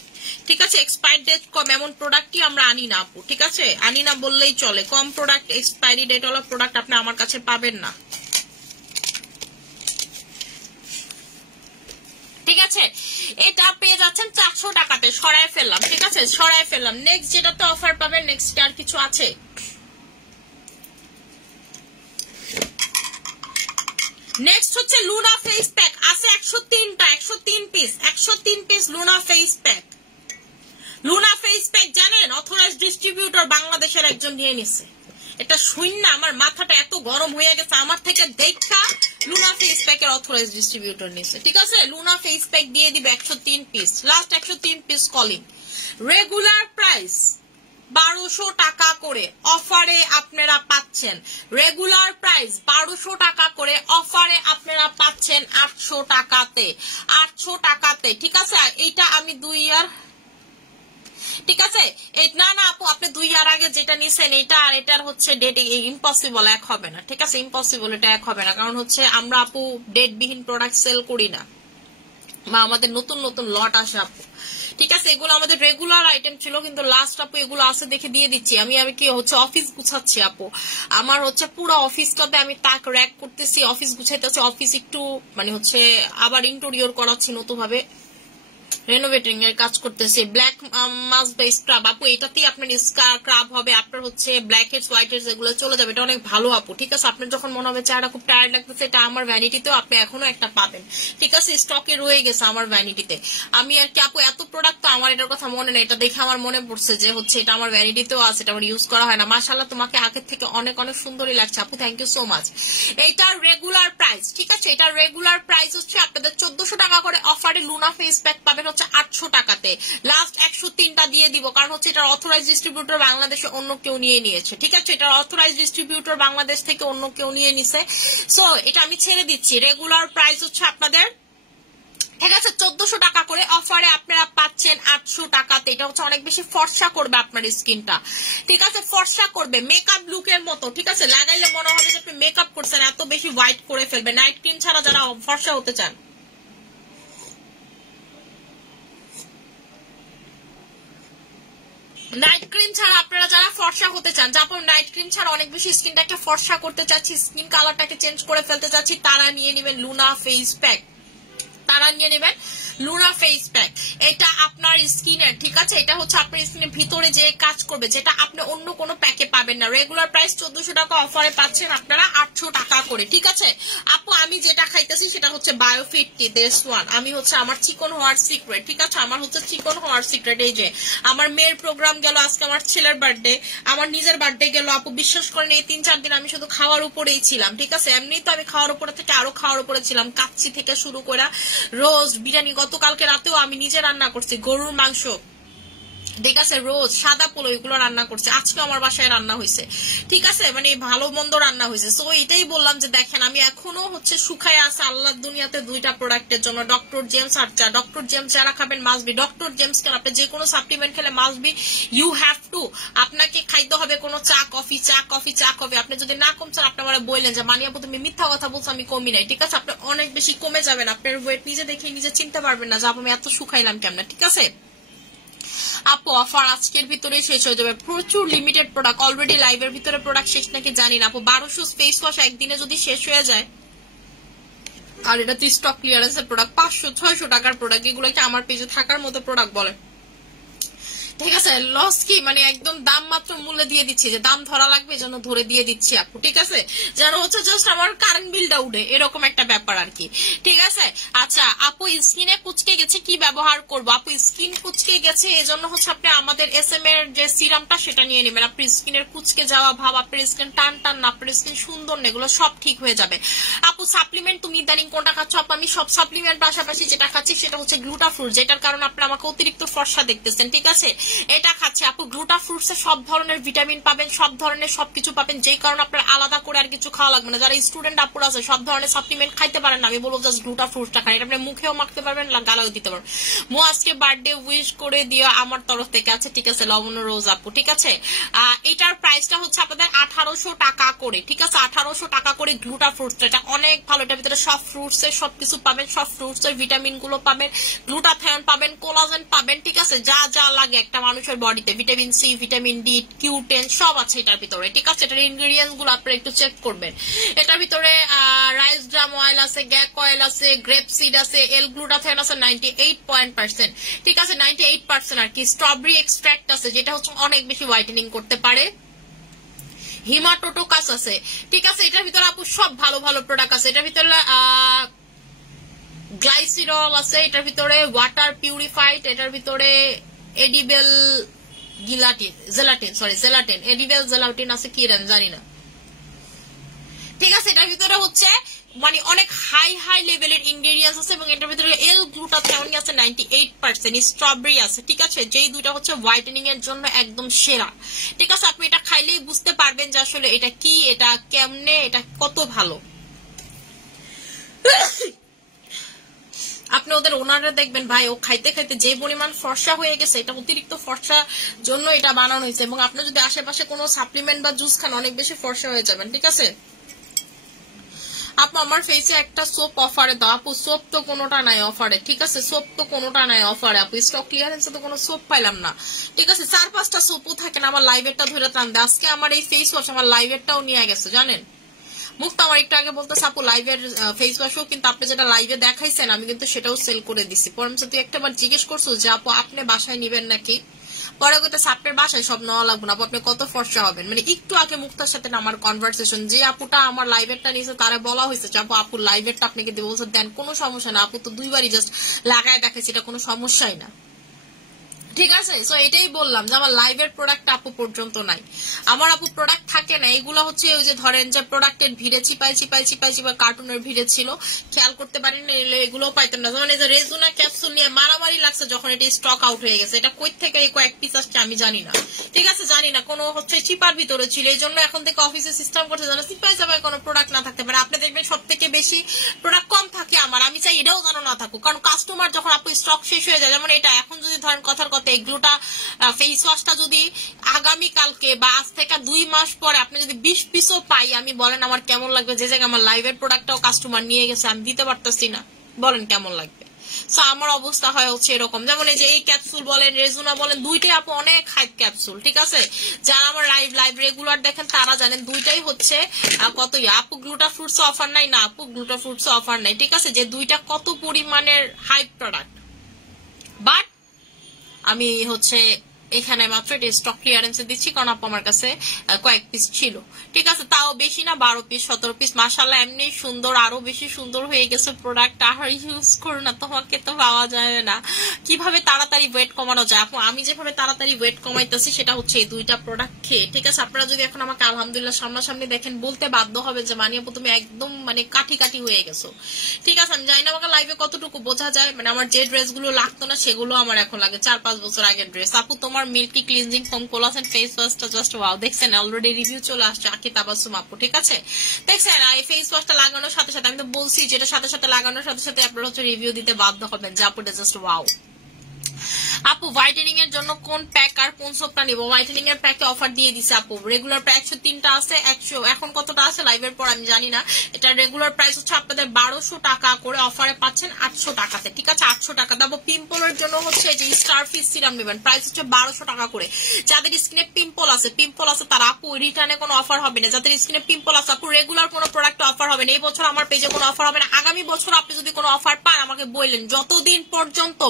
ঠিক আছে। এক্সপায়ার ডেট কম এমন প্রোডাক্টই আমরা আনি না আপু, ঠিক আছে, আনি না বললেই চলে। কম প্রোডাক্ট এক্সপায়ারি ডেট ওয়ালা প্রোডাক্ট আপনি আমার কাছে পাবেন না, ঠিক আছে। এটা পেয়ে যাচ্ছেন 400 টাকাতে, সরায় ফেললাম, ঠিক আছে, সরায় ফেললাম। নেক্সট যেটাতে অফার পাবেন, নেক্সট আর কিছু আছে? নেক্সট হচ্ছে লুনা ফেস প্যাক, আছে 103টা, 103 piece, 103 piece Luna face pack. Luna face pack জানেন অথরাইজড ডিস্ট্রিবিউটর বাংলাদেশের একজন নিয়ে নিছে, এটা শূন্য আমার মাথাটা এত গরম হয়ে গেছে, আমার থেকে দেখা লুনা ফেস প্যাকের অথরাইজড ডিস্ট্রিবিউটর নিছে, ঠিক আছে। লুনা ফেস প্যাক দিয়ে দিবে 103 piece, last 103 piece calling. Regular price 1200 টাকা করে, অফারে আপনারা পাচ্ছেন রেগুলার প্রাইস 1200 টাকা করে, অফারে আপনারা পাচ্ছেন 800 টাকাতে, 800 টাকাতে, ঠিক আছে। এইটা আমি 2 ইয়ার, ঠিক আছে, না না আপু আপনি 2 ইয়ার আগে যেটা নিছেন এটা আর এটার হচ্ছে ডেট ইম্পসিবল এক হবে না, ঠিক আছে, ইম্পসিবল এটা এক হবে না, কারণ হচ্ছে আমরা আপু ডেট বিহীন প্রোডাক্ট সেল করি না, বা আমাদের নতুন নতুন লট আসে আপু, ঠিক আছে। এগুলো আমাদের রেগুলার আইটেম ছিল, কিন্তু লাস্ট আপু এগুলো আছে দেখে দিয়ে দিচ্ছি। আমি কি হচ্ছে অফিস গুছাচ্ছি আপু, আমার হচ্ছে পুরো অফিসটাতে আমি তাক র্যাক করতেছি, অফিস গুছাইতেছি, অফিস একটু মানে হচ্ছে আবার ইন্টেরিয়র করাচ্ছি, নতুন ভাবে রেনোভেটিং এর কাজ করতেছি। ব্ল্যাক মাস্ক বা স্ক্রাব আপু, এটাতেই আপনার স্ক্রাব হবে, আপনার হচ্ছে ব্ল্যাক হেডস হোয়াইট হেডস এগুলো চলে যাবে, এটা অনেক ভালো আপু, ঠিক আছে। আপনার যখন মনে হবে চেহারা খুব টায়ার্ড লাগতেছে, এটা আমার ভ্যানিটিতেও আপনি এখনো একটা পাবেন, ঠিক আছে, স্টকে রয়ে গেছে আমার ভ্যানিটিতে। আমি আর কি আপু এত প্রোডাক্ট তো আমার এটার কথা মনে নেই, এটা দেখে আমার মনে পড়ছে যে হচ্ছে এটা আমার ভ্যানিটিতেও আছে, এটা আমার ইউজ করা হয় না। মাশাআল্লাহ তোমাকে আগের থেকে অনেক অনেক সুন্দরই লাগছে আপু, থ্যাংক ইউ সো মাচ। এইটার রেগুলার প্রাইস, ঠিক আছে, এটার রেগুলার প্রাইস হচ্ছে আপনাদের 1400 টাকা করে, অফারে লুনা ফেস প্যাক পাবেন হচ্ছে 800 টাকাতে, লাস্ট 103টা দিয়ে দিব, কারণ হচ্ছে এটার অথরাইজড ডিস্ট্রিবিউটর বাংলাদেশে অন্য কেউ নিয়ে নিয়েছে, ঠিক আছে, এটার অথরাইজড ডিস্ট্রিবিউটর বাংলাদেশ থেকে অন্য কেউ নিয়ে নিছে। সো এটা আমি ছেড়ে দিচ্ছি, রেগুলার প্রাইস হচ্ছে আপনাদের, ঠিক আছে, 1400 টাকা করে, অফারে আপনারা পাচ্ছেন 800 টাকাতে। এটা হচ্ছে অনেক বেশি ফর্সা করবে আপনার স্কিনটা, ঠিক আছে, ফর্সা করবে মেকআপ লুকের মতো, ঠিক আছে, লাগাইলে মনে হবে যে আপনি মেকআপ করছেন, এত বেশি হোয়াইট করে ফেলবে। নাইট ক্রিম ছাড়া যারা ফর্সা হতে চান, নাইট ক্রিম ছাড়া আপনারা যারা ফর্সা হতে চান, যারপর নাইট ক্রিম ছাড়া অনেক বেশি স্কিনটাকে ফর্সা করতে চাচ্ছি, স্কিন কালারটাকে চেঞ্জ করে ফেলতে চাচ্ছি, তারা নিয়ে নেবেন লুনা ফেস প্যাক, তারা নিয়ে নেবেন লুনা ফেস প্যাক, এটা আপনার স্কিনের, ঠিক আছে, এটা হচ্ছে আপনার স্কিনের ভিতরে যে কাজ করবে, যেটা আপনি অন্য কোনো প্যাকে পাবেন না। রেগুলার প্রাইস 1400 টাকা, অফারে পাচ্ছেন আপনারা 800 টাকা করে, ঠিক আছে আপু। আমি যেটা খাইতেছি সেটা হচ্ছে বায়োফিটটি দিস ওয়ান। আমি হচ্ছে আমার চিকন হওয়ার সিক্রেট, ঠিক আছে, আমার হচ্ছে চিকন হওয়ার সিক্রেট। এই যে আমার মেয়ের প্রোগ্রাম গেল, আজকে আমার ছেলের বার্থডে, আমার নিজের বার্থডে গেল আপু, বিশ্বাস করেন এই 3-4 দিন আমি শুধু খাওয়ার উপরেই ছিলাম, ঠিক আছে। এমনি তো আমি খাওয়ার উপরে থেকে আরো খাওয়ার উপরে ছিলাম, কাচ্চি থেকে শুরু করে রোস্ট, বিরিয়ানি, গতকালকে রাতেও আমি নিজে রান্না করছি গরুর মাংস, ঠিক আছে, রোজ সাদা পোলো, এগুলো রান্না করছে, আজকে আমার বাসায় রান্না হয়েছে, ঠিক আছে, মানে ভালো মন্দ রান্না হয়েছে। সো এটাই বললাম যে দেখেন আমি এখনো হচ্ছে শুকায় আছে আল্লাহর দুনিয়াতে 2টা প্রোডাক্টের জন্য, ডক্টর জেমস আর চা। ডক্টর জেমস যারা খাবেন মাস্ট বি, ডক্টর জেমস কেন, আপনি যে কোনো সাপ্লিমেন্ট খেলে must be, you have to, আপনাকে খাইতে হবে কোনো চা কফি, চা কফি, চা কফি। আপনি যদি না কমছেন আপনি আমার বললেন যে মানিয়াপু তুমি মিথ্যা কথা বলছো, আমি কমি নাই, ঠিক আছে, আপনি অনেক বেশি কমে যাবেন, আপনার ওয়েট নিজে দেখে নিজে চিনতে পারবেন না যে আমি এত শুকাইলাম কেমন, ঠিক আছে আপু। অফার আজকের ভিতরে শেষ হয়ে যাবে, প্রচুর লিমিটেড প্রোডাক্ট, অলরেডি লাইভের ভিতরে প্রোডাক্ট শেষ নাকি জানি না আপু। 1200 ফেস ওয়াশ একদিনে যদি শেষ হয়ে যায়, আর এটা তো স্টক ক্লিয়ারেন্সের প্রোডাক্ট, 500-600 টাকার প্রোডাক্ট, এগুলো কি আমার পেজে থাকার মতো প্রোডাক্ট বলে, ঠিক আছে। লস কি, মানে একদম দাম মাত্র মূল্যে দিয়ে দিচ্ছি, যে দাম ধরা লাগবে এজন্য ধরে দিয়ে দিচ্ছি আপু, ঠিক আছে, যেন হচ্ছে জাস্ট আমার কারেন্ট বিলটা উঠে, এরকম একটা ব্যাপার আর কি, ঠিক আছে। আচ্ছা আপু, স্কিনে কুচকে গেছে কি ব্যবহার করবো আপু? স্কিন কুচকে গেছে এজন্য হচ্ছে আপনি আমাদের SM এর যে সিরামটা সেটা নিয়ে নেবেন। আপনার স্কিনের কুচকে যাওয়া ভাব, আপনার স্কিন টান টান না, আপনার স্কিন সুন্দর না, এগুলো সব ঠিক হয়ে যাবে আপু। সাপ্লিমেন্ট তুমি ইদানিং কোনটা খাচ্ছ আপু? আমি সব সাপ্লিমেন্ট পাশাপাশি যেটা খাচ্ছি সেটা হচ্ছে গ্লুটা ফ্রুট, যেটার কারণে আপনি আমাকে অতিরিক্ত ফর্সা দেখতেছেন, ঠিক আছে, এটা খাচ্ছে আপু। গ্লুটা ফ্রুটসে সব ধরনের ভিটামিন পাবেন, সব ধরনের সবকিছু পাবেন, যেই কারণে আপনার আলাদা করে আর কিছু খাওয়া লাগবে না। যারা স্টুডেন্ট আপুরা আছে সব ধরনের সাপ্লিমেন্ট খাইতে পারেন না, আমি বলবো জাস্ট গ্লুটা ফ্রুটসটা খান, এটা আপনি মুখেও মাখতে পারবেন, গালাও দিতে পারবেন। মো আজকে বার্থডে উইশ করে দিও আমার তরফ থেকে, আছে, ঠিক আছে লবণ রোজ আপু, ঠিক আছে। এটার প্রাইসটা হচ্ছে আপনাদের 1800 টাকা করে, ঠিক আছে, 1800 টাকা করে গ্লুটা ফ্রুটস। এটা অনেক ভালো, এটার ভিতরে সব ফ্রুটস এর সবকিছু পাবেন, সব ফ্রুটস এর ভিটামিন গুলো পাবেন, গ্লুটাথায়ন পাবেন, কোলাজেন পাবেন, ঠিক আছে, যা যা লাগে একটা মানুষের বডিতে, vitamin C, vitamin D, Q10 সব আছে এটার ভিতরে, ঠিক আছে। এটার ইনগ্রেডিয়েন্টস গুলো আপনারা একটু চেক করবেন। এটার ভিতরে রাইস গ্রাম অয়েল আছে, গ্যাক অয়েল আছে, গ্রেপ সিড আছে, এল গ্লুটাথায়ন আছে 98%, ঠিক আছে, 98% আর কি। স্ট্রবেরি এক্সট্রাক্ট আছে, যেটা হচ্ছে অনেক বেশি হোয়াইটেনিং করতে পারে। হিমাটোটোকাস আছে, ঠিক আছে, এটার ভিতরে আপু সব ভালো ভালো প্রোডাক্ট আছে। এটার ভিতরে গ্লাইসিরল আছে, এটার ভিতরে ওয়াটার পিউরিফাইড, এটার ভিতরে এডিবেল জেলাটিন, এডিবেল জেলাটিন আছে কি জানি না, ঠিক আছে। এটার ভিতরে হচ্ছে মানে অনেক হাই হাই লেভেলের ইনগ্রেডিয়েন্টস আছে, এবং এটার ভিতরে এল গ্লুটাথায়ন আছে 98%, স্ট্রবেরি আছে, ঠিক আছে, যেই দুইটা হচ্ছে হোয়াইটেনিং এর জন্য একদম সেরা, ঠিক আছে। আপনি এটা খাইলেই বুঝতে পারবেন যে আসলে এটা কি, এটা কেমনে, এটা কত ভালো। আপনি ওদের ওনারে দেখবেন ভাই, ও খাইতে খাইতে যে পরিমাণ ফর্সা হয়ে গেছে, এটা অতিরিক্ত ফর্সার জন্য এটা বানানো হয়েছে, এবং আপনি যদি আশেপাশে কোনো সাপ্লিমেন্ট বা জুস খান অনেক বেশি ফর্সা হয়ে যাবেন, ঠিক আছে। আপু আমার ফেসে একটা সোপ অফারে দাও আপু। সোপ তো কোনোটা নাই অফারে, ঠিক আছে, সোপ তো কোনোটা নাই অফারে আপু, স্টক ক্লিয়ারেন্সে তো কোনো সোপ পাইলাম না, ঠিক আছে। 4-5টা সোপও থাকে না, আমার লাইভেরটা ধরে টান দেয়। আজকে আমার এই ফেস ওয়াশ আমার লাইভেরটাও নিয়ে গেছে জানেন। মুক্ত আমার একটু আগে বলতেছে আপু লাইভের ফেস ওয়াশও কিন্তু আপনি যেটা লাইভে দেখাইছেন আমি কিন্তু সেটাও সেল করে দিছি। পরে তুই একটাবার জিজ্ঞেস করছো যে আপু আপনি বাসায় নিবেন নাকি, পরে কথা সাপের বাসায় সব নেওয়া লাগবে না, আপনি কত ফর্সা হবেন। মানে একটু আগে মুক্তার সাথে আমার কনভারসেশন, যে আপুটা আমার লাইভেরটা নিয়েছে তারা বলা হয়েছে যে আপু আপুর লাইভেরটা আপনাকে দিয়ে বলছে দেন, কোনো সমস্যা না, আপু তো 2বারই জাস্ট লাগায় দেখাইছে, এটা কোনো সমস্যাই না, ঠিক আছে। সো এটাই বললাম যে আমার লাইভের প্রোডাক্ট আপু পর্যন্ত নাই, আমার আপু প্রোডাক্ট থাকে না। এগুলো হচ্ছে ওই যে ধরেন যে প্রোডাক্টের ভিড়ে চিপাই কার্টুনের ভিড়ে ছিল, খেয়াল করতে পারেন এগুলো পাইতেন না। যেমন এই যে রেজুনা ক্যাপসুল নিয়ে মারামারি লাগছে যখন এটা স্টক আউট হয়ে গেছে, এটা কই থেকে এই কয়েক পিস আসছে আমি জানি না, ঠিক আছে, জানি না, কোনো হচ্ছে চিপার ভিতরে ছিল, এই জন্য এখন থেকে অফিসে সিস্টেম করছে যেন চিপাই চাপাই কোনো প্রোডাক্ট না থাকতে পারে। আপনি দেখবেন সব থেকে বেশি প্রোডাক্ট কম থাকে আমার, আমি চাই এটাও যেন না থাকুক, কারণ কাস্টমার যখন আপু স্টক শেষ হয়ে যায়, যেমন এটা এখন যদি ধরেন কথার কথা এগুলোটা ফেস ওয়াশটা যদি আগামী কালকে বা আজ থেকে 2 মাস পরে আপনি যদি 20 পিসও পাই, আমি বলেন আমার কেমন লাগবে? যে জায়গায় আমার লাইভের প্রোডাক্টটাও কাস্টমার নিয়ে গেছে আমি দিতে পারতেছি না, বলেন কেমন লাগবে? সো আমার অবস্থা হয় হচ্ছে এরকম। যেমন এই যে এই ক্যাপসুল বলেন, রেজুনা বলেন, দুইটাই আপু অনেক হাইপ ক্যাপসুল, ঠিক আছে, যারা আমার লাইভ রেগুলার দেখেন তারা জানেন দুইটাই হচ্ছে কত আপু গ্লুটা ফ্রুটস অফার নাই না, আপু গ্লুটা ফ্রুটস অফার নাই, ঠিক আছে, যে দুইটা কত পরিমাণের হাইপ প্রোডাক্ট, বাট আমি হচ্ছে এখানে মাত্র এটা স্টক ক্লিয়ারেন্সে দিচ্ছি, কারণ আপু আমার কাছে কয়েক পিস ছিল। ঠিক আছে, তাও বেশি না, 12 পিস 17 পিস। মাশাআল্লাহ এমনি সুন্দর, আরো বেশি সুন্দর হয়ে গেছে প্রোডাক্ট। আর ইউজ করো না, তোমাকে তো পাওয়া যাবে না। কিভাবে তাড়াতাড়ি ওয়েট কমানো যায় আপু? আমি যেভাবে তাড়াতাড়ি ওয়েট কমাইতেছি সেটা হচ্ছে এই দুইটা প্রোডাক্ট খেয়ে। ঠিক আছে, আপনারা যদি এখন আমাকে আলহামদুলিল্লাহ সামনাসামনি দেখেন, বলতে বাধ্য হবে যে মানি আপু তুমি একদম মানে কাঠি কাঠি হয়ে গেছো। ঠিক আছে, আমি জানি না আমাকে লাইভে কতটুকু বোঝা যায়, মানে আমার যে ড্রেসগুলো লাগতো না সেগুলো আমার এখন লাগে, 4-5 বছর আগের ড্রেস। আপু তোমার milky cleansing foam collagen face ওয়াশটা জাস্ট ওয়াও, দেখছেন অলরেডি রিভিউ চলে আসছে আকি তাবাসসুম আপু। ঠিক আছে, দেখছেন এই ফেস ওয়াশটা লাগানোর সাথে সাথে, আমি তো বলছি যেটা সাথে সাথে লাগানোর সাথে সাথে আপনারা হচ্ছে রিভিউ দিতে বাধ্য হবেন যে আপুটা জাস্ট ওয়াও। আপু হোয়াইটেনিং এর জন্য কোন প্যাক আর কোন সোপটা নিব? হোয়াইটেনিং এর প্যাকে অফার দিয়ে দিছে আপু। রেগুলার প্রাইস 103টা আছে, 100 এখন কতটা আছে লাইভের পর আমি জানি না। এটা রেগুলার প্রাইস হচ্ছে আপনাদের 1200 টাকা করে, অফারে পাচ্ছেন 800 টাকাতে। ঠিক আছে, 800 টাকা দাও। পিম্পলের জন্য হচ্ছে যে স্টারফিশ সিরাম নেবেন, প্রাইস হচ্ছে 1200 টাকা করে। যাদের স্কিনে পিম্পল আছে তারা আপু রিটার্নে কোনো অফার হবে না। যাদের স্কিনে পিম্পল আছে আপু রেগুলার কোনো প্রোডাক্টে অফার হবে না। এই বছর আমার পেজে কোনো অফার হবে না। আগামী বছর আপনি যদি কোনো অফার পান আমাকে বললেন, যতদিন পর্যন্ত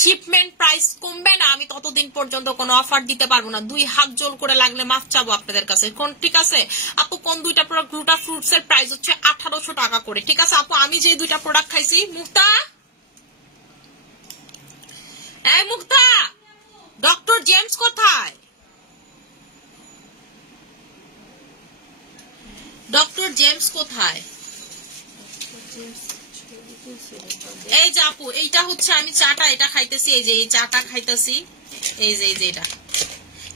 শিপমেন্ট প্রাইস কমবে না আমি ততদিন পর্যন্ত কোনো অফার দিতে পারবো না। 2 হাত জোর করে লাগলে মাফ চাবো আপনাদের কাছে। কোন ঠিক আছে আপু, কোন দুইটা প্রোডাক্ট? গ্লুটা ফ্রুটস এর প্রাইস হচ্ছে 1800 টাকা করে। ঠিক আছে আপু, আমি যে দুইটা প্রোডাক্ট খাইছি, মুক্তা এই মুক্তা, ডক্টর জেমস কোথায়? ডক্টর জেমস কোথায়? এই যে আপু, এইটা হচ্ছে আমি চাটা এটা খাইতেছি, এই যে এই চাটা খাইতেছি, এই যে এটা।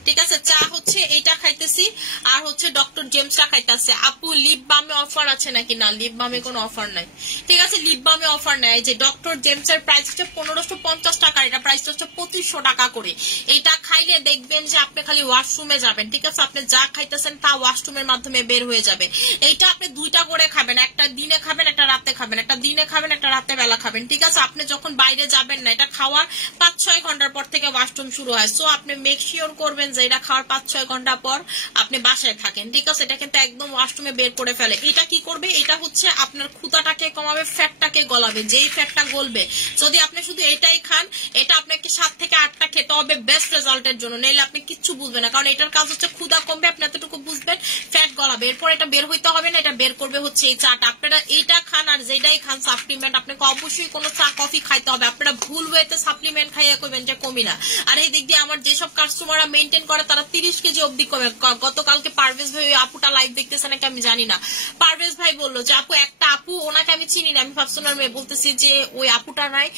ঠিক আছে, চা হচ্ছে এইটা খাইতেছি, আর হচ্ছে ডক্টর জেমসটা খাইতেছে। আপু লিপ বামে অফার আছে নাকি? না, লিপ বামে কোনো অফার নাই। ঠিক আছে, লিপ বামে অফার নাই। যে ডক্টর জেমস এর প্রাইস হচ্ছে 1550 টাকা, এটা প্রাইস হচ্ছে 2500 টাকা করে। এইটা খাইলে দেখবেন যে আপনি খালি ওয়াশরুমে যাবেন। ঠিক আছে, আপনি যা খাইতেছেন তা ওয়াশরুমের মাধ্যমে বের হয়ে যাবে। এইটা আপনি 2টা করে খাবেন, একটা দিনে খাবেন একটা রাতে খাবেন, একটা দিনে খাবেন একটা রাতে বেলা খাবেন। ঠিক আছে, আপনি যখন বাইরে যাবেন না, এটা খাওয়ার 5-6 ঘন্টার পর থেকে ওয়াশরুম শুরু হয়। সো আপনি মেক শিওর করবেন যে এটা খাওয়ার 5-6 ঘন্টা পর আপনি বাসায় থাকেন। ঠিক আছে, এটা কিন্তু একদম ওয়াশরুমে বের করে ফেলে। এটা কি করবে? এটা হচ্ছে আপনার ক্ষুধাটাকে কমাবে, ফ্যাটটাকে গলাবে। যেই ফ্যাটটা গলবে, যদি আপনি শুধু এটাই খান, এটা আপনাকে 7 থেকে 8টা খেতে হবে বেস্ট রেজাল্টের জন্য, নইলে আপনি কিচ্ছু বুঝবেন না। কারণ এটার কাজ হচ্ছে ক্ষুধা কমবে, আপনি এতটুকু বুঝবেন, ফ্যাট গলাবে। এরপর এটা বের হইতে হবে না, এটা বের করবে হচ্ছে এই চাটা। আপনারা এইটা খান আর যেটাই খান সাপ্লিমেন্ট, আপনাকে অবশ্যই কোনো চা কফি খাইতে হবে। আপনারা ভুল ওয়েতে সাপ্লিমেন্ট খাইয়া করবেন যে কমি না। আর এই দিক দিয়ে আমার যেসব কাস্টমাররা মেনটেন করে তারা 30 কেজি অব্দি কমে। গতকালকে পারভেজ ভাই আপুটা লাইভ দেখতেছে নাকি আমি জানি না, পারভেজ ভাই বললো যে আপু একটা আপু, ওনাকে আমি চিনি না, আমি ভাবছিলাম বলতেছি যে ওই আপুটা নাই।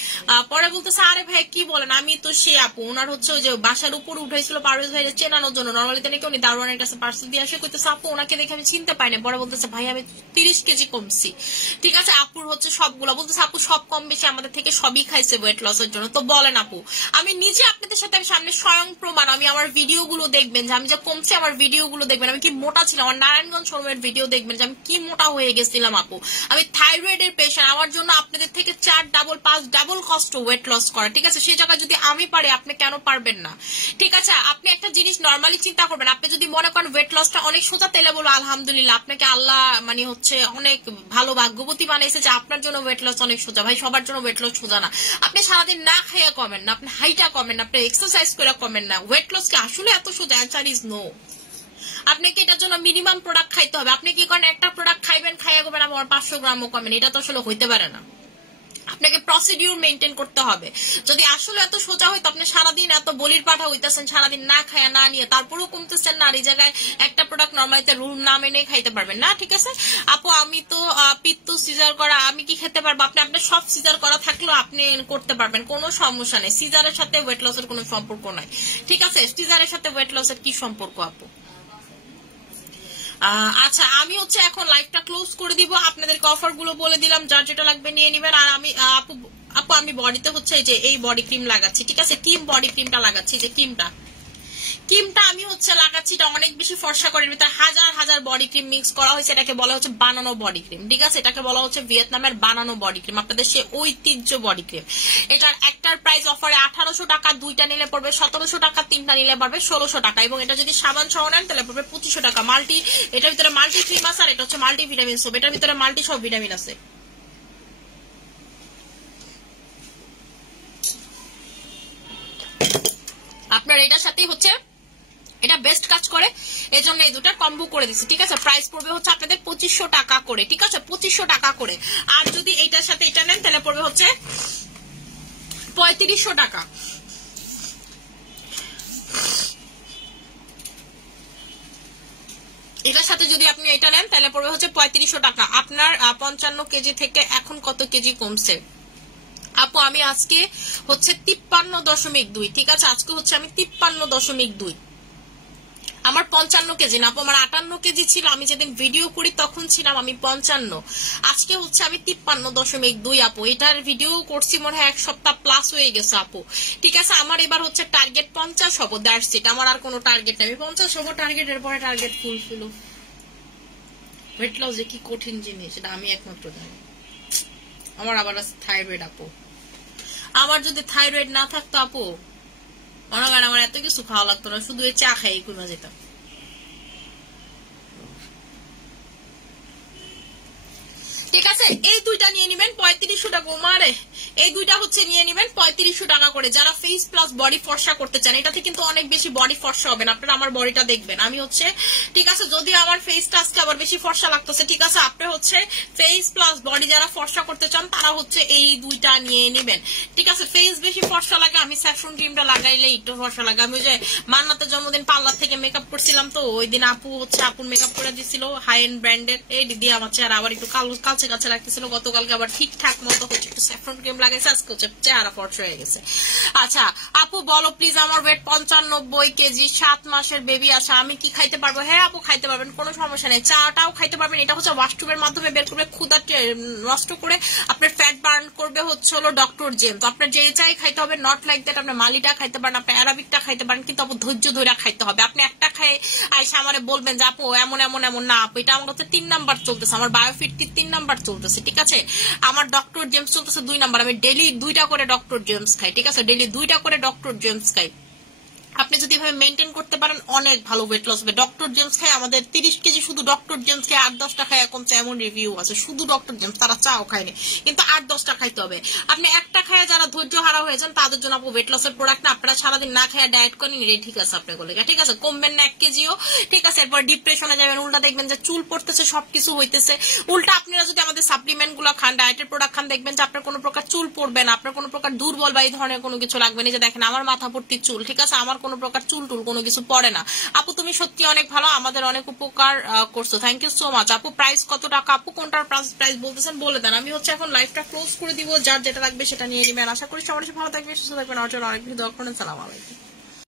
পরে বলতেছে আরে ভাই কি বলেন, আমি তো সে আপু। ওনার হচ্ছে ওই যে বাসার উপরে উঠেছিল পারভেজ ভাই চেনানোর জন্য, নর্মালি নাকি উনি দারোয়ানের কাছে পার্সেল দিয়ে আসে, কইতেছে আপু ওনাকে দেখে আমি চিনতে পাই না। পরে বলতেছে ভাই আমি 30 কেজি কমছি। ঠিক আছে, আপুর হচ্ছে সবগুলো বলতেছে আপু সব কম বেশি আমাদের থেকে সবই খাইছে ওয়েট লসের জন্য। তো বলেন আপু, আমি নিজে আপনাদের সাথে সামনে স্বয়ং প্রমাণ, আমি আমার ভিডিও গুলো দেখবেন যে আমি যে কমছি, আমার ভিডিও গুলো দেখবেন আমি কি মোটা ছিলাম, আমার নারায়ণগঞ্জ শোরুমের ভিডিও দেখবেন যে আমি কি মোটা হয়ে গেছিলাম আপু। আমি থাইরয়েড এর পেশেন্ট, আমার জন্য আপনাদের থেকে 4 ডাবল 5 ডাবল কষ্ট ওয়েট লস করা। ঠিক আছে, সেই জায়গায় যদি আমি পারি আপনি কেন পারবেন না? ঠিক আছে, আপনি একটা জিনিস নর্মালি চিন্তা করবেন, আপনি যদি মনে করেন ওয়েট লসটা অনেক সোজা, তেলে বলবো আলহামদুলিল্লাহ, আপনাকে আল্লাহ মানে হচ্ছে অনেক ভালো ভাগ্যবতী বানাইছে যে আপনার জন্য ওয়েট লস অনেক সোজা। ভাই সবার জন্য ওয়েট লস সোজা না। আপনি সারাদিন না খাইয়া কমেন না, আপনি হাইটা কমেন না, আপনি এক্সারসাইজ করে কমেন না। ওয়েট লস কি আসলে এত সোজা? Answer is no. আপনাকে এটার জন্য মিনিমাম প্রোডাক্ট খাইতে হবে। আপনি কি করেন, একটা প্রোডাক্ট খাইবেন, খাইয়া করবেন আবার 500 গ্রামও কমেন, এটা তো আসলে হইতে পারে না। আপনাকে প্রসিডিউর মেনটেন করতে হবে। যদি আসলে এত সোজা হয় তো আপনি সারাদিন এত বলির পাঠা হইতেছেন, সারাদিন না খায়া না নিয়ে, তারপরেও কমতেছেন না। আর এই জায়গায় একটা প্রোডাক্ট নর্মালিতে রুল না মেনে খাইতে পারবেন না। ঠিক আছে আপু, আমি তো পিত্ত সিজার করা, আমি কি খেতে পারবো? আপনি আপনার সব সিজার করা থাকলেও আপনি করতে পারবেন, কোনো সমস্যা নেই। সিজারের সাথে ওয়েট লসের কোনো সম্পর্ক নাই। ঠিক আছে, সিজারের সাথে ওয়েট লসের কি সম্পর্ক আপু? আচ্ছা, আমি হচ্ছে এখন লাইভটা ক্লোজ করে দিব, আপনাদেরকে অফার গুলো বলে দিলাম, যার যেটা লাগবে নিয়ে নিবেন। আর আমি আপু আমি বডিতে হচ্ছে যে এই বডি ক্রিম লাগাচ্ছি। ঠিক আছে, কিম বডি ক্রিমটা লাগাচ্ছি, যে কিমটা আমি হচ্ছে লাগাচ্ছি, এটা অনেক বেশি ফর্সা করে। ভিতরে হাজার হাজার বডি ক্রিম মিক্স করা হয়েছে, এটাকে বলা হচ্ছে বানানো বডি ক্রিম। ঠিক আছে, এটাকে বলা হচ্ছে ভিয়েতনামের বানানো বডি ক্রিম, আপনাদের সে ঐতিহ্য বডি ক্রিম। এটার একটার প্রাইস অফারে 1800 টাকা, 2টা নিলে পড়বে 1700 টাকা, 3টা নিলে পড়বে 1600 টাকা, এবং এটা যদি সাবান সহ নেন তাহলে পড়বে 2500 টাকা। মাল্টি, এটার ভিতরে মাল্টি ক্রিম আছে, আর এটা হচ্ছে মাল্টি ভিটামিন সোপ, এটার ভিতরে মাল্টি সব ভিটামিন আছে। আর এটার সাথেই হচ্ছে এটা বেস্ট কাজ করে, এজন্য এই দুটা কম্বো করে দিচ্ছি, ঠিক আছে। প্রাইস পড়বে হচ্ছে আপনাদের 2500 টাকা করে, ঠিক আছে, 2500 টাকা করে। আর যদি এইটার সাথে এটা নেন তাহলে পড়বে হচ্ছে 3500 টাকা। এটার সাথে যদি আপনি এটা নেন তাহলে পড়বে হচ্ছে 3500 টাকা। আপনার 55 কেজি থেকে এখন কত কেজি কমছে আপু? আমি আজকে হচ্ছে 53.2, ঠিক আছে, আজকে হচ্ছে আমি 53.2। আমার 55 কেজি না আপু, আমার 58 কেজি ছিল, আমি যেদিন ভিডিও করি তখন ছিলাম আমি 55, আজকে হচ্ছে আমি 53.2 আপু। এটার ভিডিও করছি মনে হয় 1 সপ্তাহ প্লাস হয়ে গেছে আপু, ঠিক আছে। আমার এবার হচ্ছে টার্গেট 50 হবো, দ্যাটস ইট, আমার আর কোনো টার্গেট নেই, আমি 50 হবো টার্গেট, এরপরে টার্গেট ফুলফিল। ওয়েট লস যে কি কঠিন জিনিস এটা আমি একমাত্র জানি। আমার আবার আছে থাইরয়েড আপু, আমার যদি থাইরয়েড না থাকতো আপু মনে করেন আমার এত কিছু খাওয়া লাগতো না, শুধু এই চা খাই কমে যেতাম। ঠিক আছে, এই দুইটা নিয়ে নিবেন 3500 টাকা। মারে এই দুইটা হচ্ছে নিয়ে নিবেন 3500 টাকা করে। যারা ফেস প্লাস বডি ফর্সা করতে চান, এটাতে কিন্তু অনেক বেশি বডি ফর্সা হবে না। আপনারা আমার বডিটা দেখবেন, আমি হচ্ছে ঠিক আছে, যদি আমার ফেসটা আজকে আবার বেশি ফর্সা লাগতেছে, ঠিক আছে, আপনি হচ্ছে ফেস প্লাস বডি যারা ফর্সা করতে চান তারা হচ্ছে এই দুইটা নিয়ে নিবেন, ঠিক আছে। ফেস বেশি ফর্সা লাগে, আমি স্যাফরন ক্রিমটা লাগাইলে একটু ফর্সা লাগে। আমি যে মান্নাতের জন্মদিন পার্লার থেকে মেকআপ করছিলাম, তো ওই দিন আপু হচ্ছে আপুর মেকআপ করে দিছিল হাই এন্ড ব্র্যান্ডের, এই দিদি আমার চেহারা আবার একটু কাছে কাছে রাখতেছিল। গতকালকে আবার ঠিকঠাক মতো হচ্ছে একটু স্যাফরন ক্রিম লাগাইছে, আজকে হচ্ছে চেহারা ফর্সা হয়ে গেছে। আচ্ছা আপু বলো প্লিজ, আমার ওয়েট 95 কেজি, 7 মাসের বেবি আছে, আমি কি খাইতে পারবো? হ্যাঁ আপু খাইতে পারবেন, কোনো সমস্যা নেই, চাটাও খাইতে পারবেন। এটা হচ্ছে ওয়াশরুমের মাধ্যমে বের করবে, ক্ষুধা নষ্ট করে আপনার ফ্যাট বার্ন করবে হচ্ছে হলো ডক্টর জেমস। আপনার যে চাই খাইতে হবে, নট লাইক দ্যাট। আপনি মালিটা খাইতে পারেন, আপনি অ্যারাবিকটা খাইতে পারেন, কিন্তু আপু ধৈর্য ধরে খাইতে হবে। আপনি একটা খাই আইসা আমারে বলবেন যে আপু এমন এমন এমন না আপু, এটা আমার হচ্ছে 3 নাম্বার চলতেছে, আমার বায়োফিট 3 নাম্বার চলতেছে, ঠিক আছে। আমার ডক্টর জেমস চলতেছে 2 নাম্বার, আমি ডেইলি 2টা করে ডক্টর জেমস খাই, ঠিক আছে, ডেইলি 2টা করে ডক্টর জেমস খাই। আপনি যদি এভাবে মেনটেন করতে পারেন অনেক ভালো ওয়েট লস হবে। ডক্টর জেমস খায় আমাদের 30 কেজি, শুধু ডক্টর জেমস খায় 8-10টা খায় কমছে, এমন রিভিউ আছে। শুধু ডক্টর জেমস, তারা চাও খায়নি, কিন্তু 8-10টা খাইতে হবে। আপনি একটা খায় যারা ধৈর্য হারা হয়ে যান তাদের জন্য আপু ওয়েট লসের প্রোডাক্ট না। আপনারা সারাদিন না খায় ডায়েট করেন, এটাই ঠিক আছে আপনার বলে, ঠিক আছে, কমবেন না 1 কেজিও, ঠিক আছে। এরপর ডিপ্রেশনে যাবেন, উল্টা দেখবেন যে চুল পড়তেছে, সবকিছু হইতেছে উল্টা। আপনারা যদি আমাদের সাপ্লিমেন্ট গুলো খান, ডায়েটের প্রোডাক্ট খান, দেখবেন যে আপনার কোনো প্রকার চুল পড়বে না, আপনার কোনো প্রকার দুর্বল বা এই ধরনের কোনো কিছু লাগবে না। যে দেখেন আমার মাথা ভর্তি চুল, ঠিক আছে, আমার কোনো প্রকার চুল টুল কোনো কিছু পড়ে না। আপু তুমি সত্যি অনেক ভালো, আমাদের অনেক উপকার করছো, থ্যাংক ইউ সো মাচ। আপু প্রাইস কত টাকা? আপু কোনটার প্রাইস বলতেছেন বলে দেন, আমি হচ্ছে এখন লাইভটা ক্লোজ করে দিব, যার যেটা লাগবে সেটা নিয়ে নেবেন। আশা করি সবাই ভালো থাকবে, সুস্থ থাকবেন, আমার জন্য অনেক বেশি দোয়া করেন। সালাম আলাইকুম।